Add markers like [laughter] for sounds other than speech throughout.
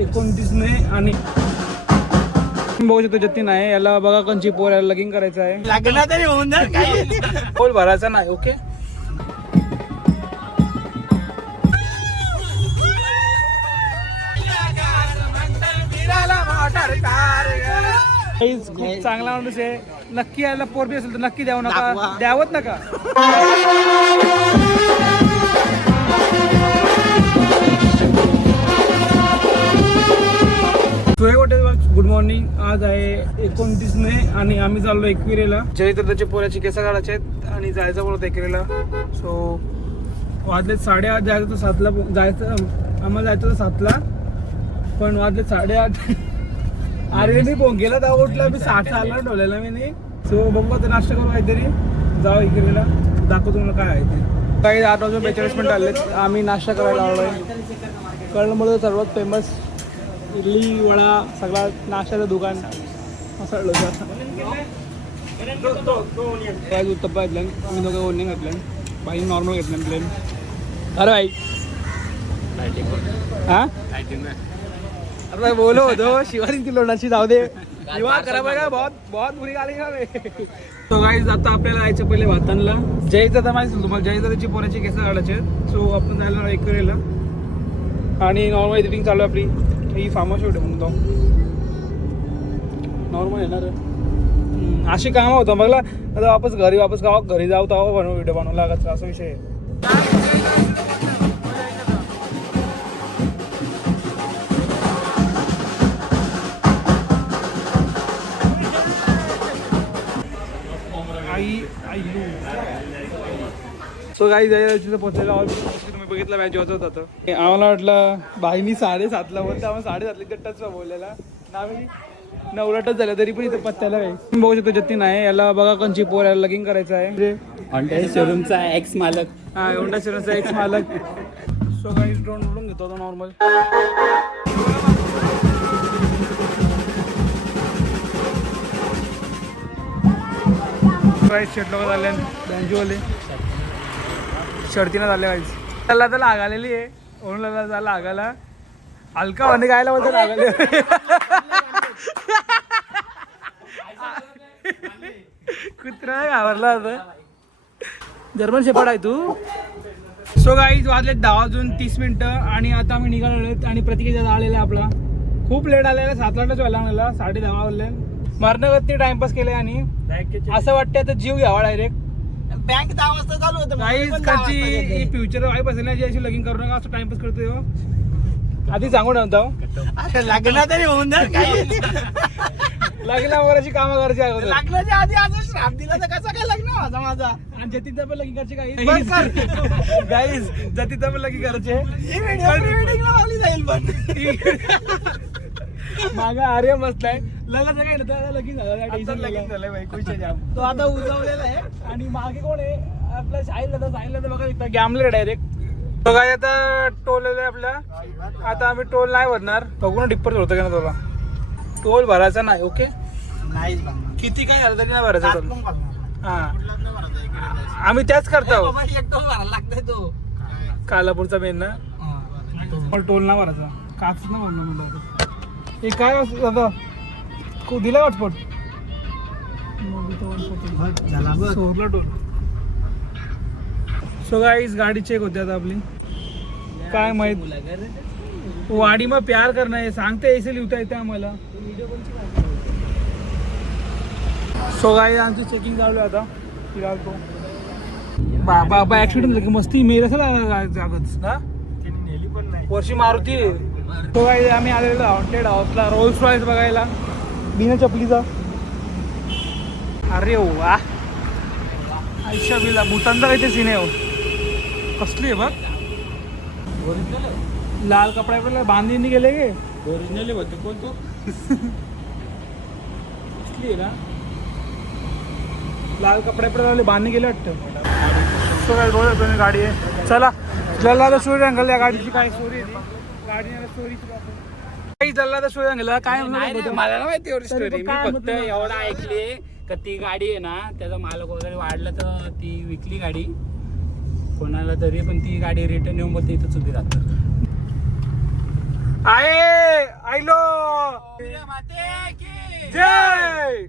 एकोणतीस मे आणि बघू शकतो जतीन आहे. याला बघा कंची पोर याला लगीन करायचं आहे. लग्न तरी होऊन जाईल पोल भरायचा नाही ओके? खूप चांगला माणूस आहे. नक्की यायला पोरबी असेल तर नक्की द्यावं नका. द्यावत नका. [laughs] सुरेख हॉटेलवर गुड मॉर्निंग. आज आहे एकोणतीस मे आणि आम्ही चाललो एकविरेला. जयत्रताचे पोऱ्याची केस काढायचे आहेत आणि जायचं बोलत एकविरेला. सो वाजले साडेआठ जायचं तर सातला जायचं आम्हाला जायचं तर सातला. पण वाजले साडेआठ अरे मी गेला दहा उठला मी साठ साला ठेवलेला मी नाही. सो बघू आता नाश्ता करू काहीतरी. जाऊ इकडेला दाखवतो तुम्हाला काय आहे ते. काही आठ वाजून बेचाळीस मिनिट आले आम्ही नाश्ता करायला आलो आहे कळममध्ये सर्वात फेमस इडली वडा सगळा नाश्त्याचं दुकान असं काय उत्तप्पा घेतलं? आम्ही दोघं ओनियन घातलं. बाई नॉर्मल घेतलं प्लेन अरे बाई. हा? अरे बोलो होतो. शिवानी ती लोणाची जाऊ दे. विवाह करा बघा बहुत बहुत बुरी गाली का तो गाईज आता आपल्याला जायचं पहिले भातांना. जयचं तर माहिती तुम्हाला. जयचं त्याची पोराची केस काढायचे सो आपण जायला एक करेला आणि नॉर्मल एडिटिंग चालू आहे आपली. ही फार्म हाऊस आहे म्हणतो. नॉर्मल येणार अशी कामं होतं बघला आता वापस घरी वापस गाव घरी जाऊ तेव्हा बनवू व्हिडिओ बनवू लागत असा विषय आहे. आई आई. सो काही तिथं पोहोचायला तुम्ही बघितलं मॅच होत होता आम्हाला वाटलं बाईनी साडेसातला बोलते [laughs] आम्हाला साडेसातला टच बोललेला. ना मी नवराटच झालं तरी पण इथं पत्त्याला आहे. तुम्ही बघू शकतो जतीन आहे याला बघा कंची पोर याला लगीन करायचं आहे. म्हणजे हॉटेल शोरूमचा एक्स मालक. हा एवढा शिराचा एक मालक. सो काही ड्रोन उडून घेतो आता नॉर्मल प्राईस शर्ट लोक झाले. बँजूवाले शर्तीनं झाले पाहिजे त्याला तर लागालेली आहे. म्हणून त्याला लागायला. हलका म्हणजे गायला बोलतो लागाले. कुत्रा घाबरला आता. जर्मन शेपर्ड आहे तू. सो गाईज वाजले दहा वाजून तीस मिनिटं आणि आता आम्ही निघालो आणि प्रतीकेचा आलेला आहे आपला. खूप लेट आलेला सात आठच व्हायला मला साडे दहा वाजले. मरणगती टाइमपास केले आणि असं वाटतं आता जीव घ्यावा डायरेक्ट बँक दहा वाजता चालू होतं काहीच काची फ्युचर वाईफ असेल ना जी अशी लगीन करू नका असं टाइमपास करतोय हो. आधी सांगून ठेवतो अरे लग्न तरी होऊन जाईल काही लग्न वगैरेची कामं करायची अगोदर. लग्नाच्या आधी आज श्राप दिला तर कसं काय लग्न माझा माझा? आणि जतीनचा पण लगीन करायचे बस कर. काही गाईज जतीनचा पण लगीन करायचे. ही व्हिडिओ प्री-वेडिंगला लावली जाईल पण. मागा आर्य मस्त लग्नाचं काय नव्हतं लगीन झालं tension लगीन. झालंय बाई, खुश आहे जाम. [laughs] तो आता उजवलेला आहे. आणि मागे कोण आहे? आपला साहिल दादा साहिल दादा बघा इथं गॅमले डायरेक्ट तो काय आता टोल आहे आपल्या आता आम्ही टोल नाही भरणार. बघू ना डिप्पर होतं का ना तुला. टोल भरायचा नाही ओके नाहीच. किती काय झालं तरी नाही भरायचा टोल. घालणार. हा. इकडे. आम्ही त्याच करतो. बाबा, एक टोल भरायला लागतंय तो. कालापूरचा मेन ना? हा. पण टोल ना भरायचा. काच ना म्हणलं. हे काय असं दादा? को दिला हॉटस्पॉट बघ, झाला बघ. सोडला टोल. सो गाईज गाडी चेक होते आता आपली. काय माहीत? वाडी मग प्यार करणं आहे. सांगते ऐसे लिहिता येते आम्हाला. सो गाई आमची चेकिंग चालू आहे आता. फिराल तो. बाबा ऍक्सिडेंट झालं. की मस्ती मेल असेल जागच ना वर्षी मारुती. तो काही आम्ही आलेलो हॉटेड हाऊसला रोल्स रॉयस बघायला. बिना चपलीचा. अरे वा. आयुष्या बिला भूतांचा काहीतरी सीन आहे हो. कसली आहे बघ. लाल कपडा आपल्याला बांधीने गेले गे ओरिजिनल होतो कोण तो? कसली आहे ना? लाल कपडे आपल्याला बांधणे गेले वाटतं. सो काय गाडी आहे. चला. जल्ला स्टोरी अंगल या गाडीची काय स्टोरी काही जल्ला स्टोरी अंगल काय नाही रे, मला नाही माहिती एवढी तरी स्टोरी मी काय फक्त? एवढं ऐकली का ती गाडी आहे ना त्याचा मालक वगैरे वाढला तर ती विकली गाडी. कोणाला तरी पण ती गाडी रिटर्न येऊन बोलते इथंच उभी राहतात आहे आयलो! जय!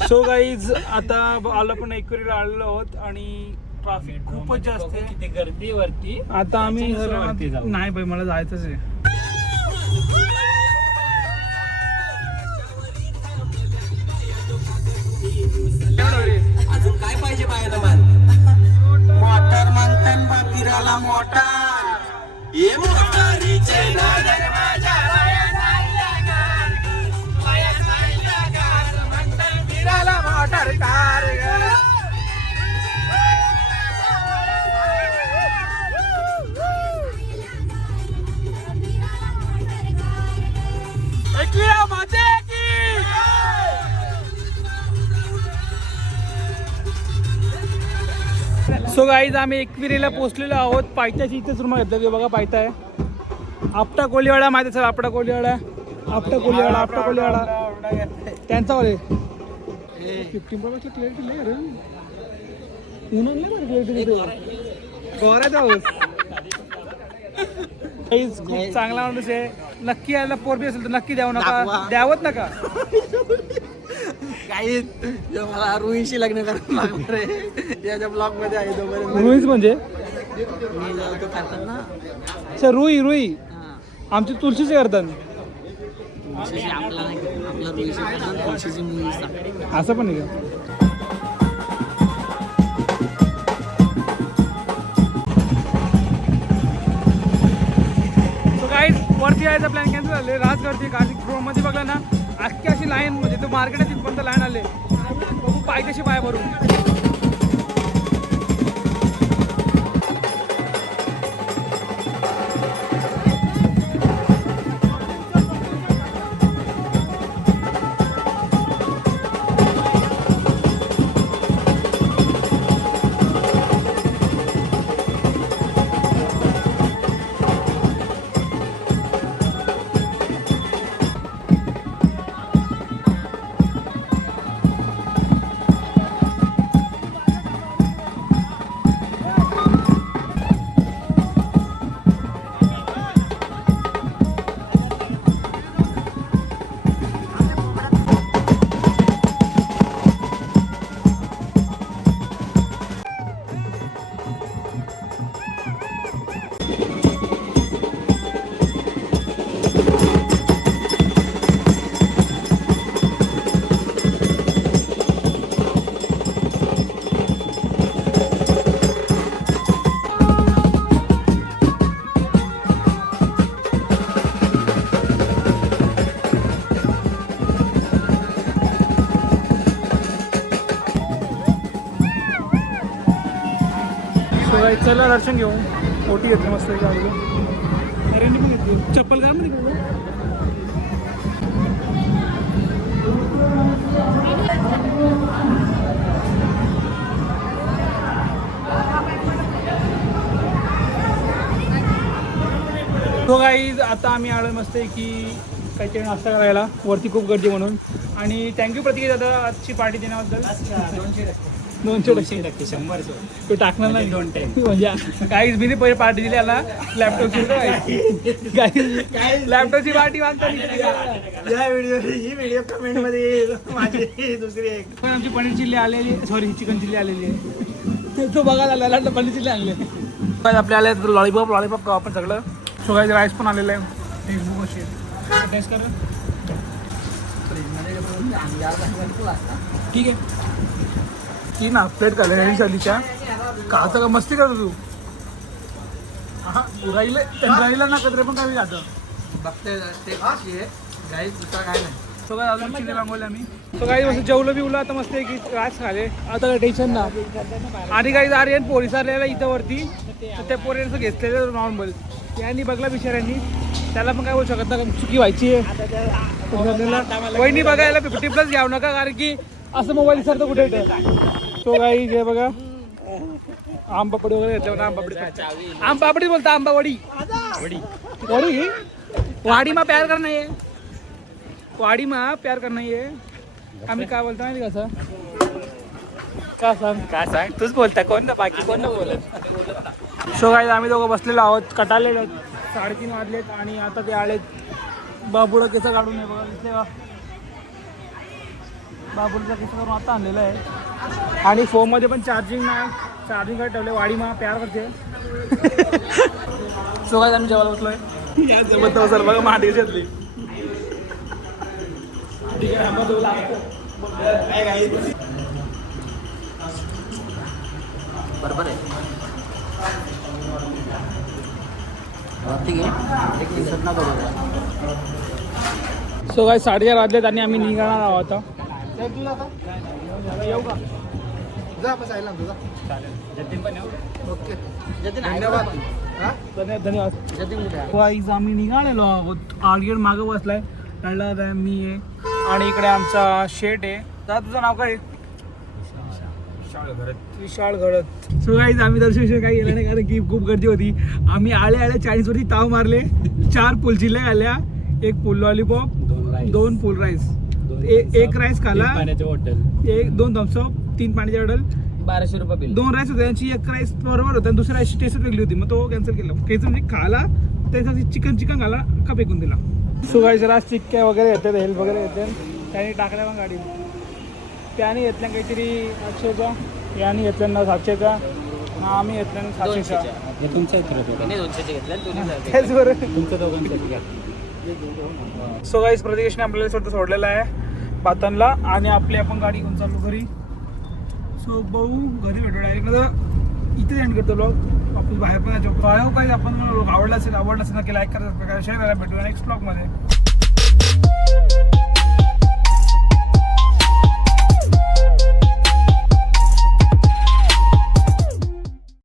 सो गाईज आता आलो पण एकविरीला आलेलो आहोत आणि ट्राफिक खूपच जास्त आहे. किती गर्दी वरती आता आम्ही जाऊ. नाही बाई मला जायचंच आहे. अजून काय पाहिजे पाहायला मान मोटर मागतान बा फिराला मोटार. ये मोटारीचे माझ्या सो गाईज आम्ही एकविरीला पोहोचलेलो आहोत. पायथ्याची इथेच रूम घेतलं की बघा पायथा आहे. आपटा कोलीवाडा माहिती सर आपटा कोलीवाडा. आपटा कोलीवाडा आपटा कोलीवाडा. त्यांचा वाले फिफ्टीन पर्यंत क्लिअरिटी नाही रे. उन्हा नाही क्लिअरिटी हाऊस खूप चांगला माणूस आहे. नक्की यायला पोरबी असेल तर नक्की द्यावं नका. द्यावत नका. काही जे मला रुईशी लग्न करावं लागणार आहे याच्या ब्लॉगमध्ये आहे तोपर्यंत. रुईच म्हणजे? मी जाऊ तो करतात ना. अच्छा रुई रुई हा. आमची तुळशीचे करतात. तुळशीची आपला नाही आपला रुईशी करतात तुळशीची मुली असं पण आहे का? So guys, वरती यायचा प्लॅन कॅन्सल झाले राजगडची कारण मध्ये बघला ना अख्खी अशी लाईन म्हणजे तो मार्केटात तिथपर्यंत लाईन आले बघू पाय कशी पाय भरून. चला दर्शन घेऊ. मोठी घेतली मस्त आहे पण घेतली. चप्पल काय म्हणते तो गाईज आता आम्ही आलो मस्त आहे की काहीतरी नाश्ता करायला. वरती खूप गर्दी म्हणून. आणि थँक्यू प्रतीक दादा आजची पार्टी देण्याबद्दल दोनशे टक्के. शंभर तो टाकणार नाही. दोन टाइम म्हणजे काहीच मी पहिले पार्टी दिली याला. लॅपटॉपची काही लॅपटॉपची पार्टी मानता या व्हिडिओ ही व्हिडिओ कमेंटमध्ये माझी दुसरी एक. पण आमची पनीर चिल्ली आलेली सॉरी चिकन चिल्ली आलेली आहे. तो बघायला आला वाटलं पनीर चिल्ली आणले. पण आपल्या आले लॉलीपॉप लॉलीपॉप खाऊ आपण सगळं. सो काही राईस पण आलेलं आहे. फेसबुक अशी टेस्ट कर. ठीक आहे. ती ना प्लेट काढले नवीन शैलीच्या काचा का मस्ती करतो तू? हा राहिले ना कधी पण काय जातं. बघते ते कशी आहे. गाईस दुसरा काय नाही. सो काय अजून चिल्ली मागवले आम्ही सो काही मस्त जेवलं बिवलं आता मस्त आहे की राज खाले. आता काय टेन्शन ना आणि काही आर्यन पोलीस आलेला इथं वरती तर त्या पोरीचं घेतलेलं नॉर्मल यांनी बघला बिचाऱ्यांनी. त्याला पण काय बोलू शकत ना चुकी व्हायची आहे. वहिनी बघायला फिफ्टी प्लस घ्यावं नका कारण की असं मोबाईल विसरतो कुठे तो काही घे बघा. आंबापडी वगैरे घेतलं ना आंबापडी आंबापडी बोलता आंबावडी वडी वडी वाडी मा प्यार करना ये. वाडी मा प्यार करना ये. आम्ही काय बोलतो माहिती कसं का सांग? काय सांग? तूच बोलता कोण ना बाकी कोण ना बोलत? सो काय आम्ही दोघं बसलेलो आहोत कटाले साडेतीन वाजलेत आणि आता ते आलेत. बाबुडा केसा काढून आहे बघा बाबुडचा केसा काढून आता आणलेला आहे. आणि फोनमध्ये पण चार्जिंग नाही चार्जिंग काय ठेवले वाडी मा प्यार करते. [laughs] सो काय आम्ही जेवायला बसलोय. जमत सर. बघा घेतली. ठीक आहे. आम्हाला तो लागतो. काय काय बरोबर आहे ठीक आहे. एक दिवसात ना बरोबर सो काय साडेचार वाजलेत आणि आम्ही निघणार आहोत आता? येऊ का? जतीन पण येऊ? धन्यवाद. वाईज आम्ही निघालेलो आहोत. आर्यन मागं बसलाय. कळलं आहे मी आहे आणि इकडे आमचा शेट आहे दादा तुझं नाव काय? विशाळ घडत सो गाईज आम्ही दर्शन काही गेलं नाही कारण की खूप गर्दी होती. आम्ही आले आले चाळीस वरती ताव मारले. चार पुलचिल्ल्या आल्या एक फुल लॉलीपॉप दोन राईस दोन फुल राईस एक राईस खाला. पाण्याचे एक दोन थम्सअप तीन पाण्याची ऑर्डर बाराशे रुपये बिल दोन राईस होते त्यांची एक राईस बरोबर होता आणि दुसऱ्या राईसची टेस्ट वेगळी होती. मग तो कॅन्सल केला. काहीच म्हणजे खाला त्यासाठी चिकन चिकन घाला का फेकून दिला. सुगायचे रास चिक्क्या वगैरे येतात हेल्प वगैरे येते त्याने टाकल्या मग गाडी त्याने घेतल्या काहीतरी आठशेचा याने घेतल्या ना सातशेचा आम्ही घेतल्या ना सातशेचा. हे तुमचं इकडे त्याने दोनशेचे घेतले दोन्ही तेच बरं. तुमचं दोघांसाठी सो गाईस प्रतीकेशने आपल्याला सोडलेला आहे. पातनला आणि आपली आपण गाडी घेऊन चाललो घरी. सो भाऊ घरी भेटू डायरेक्ट इथे एंड करतो ब्लॉग वापस बाहेर पण जायचो. काय आपण आवडला असेल आवडला असेल नक्की लाईक करा शेअर करायला भेटू नेक्स्ट ब्लॉगमध्ये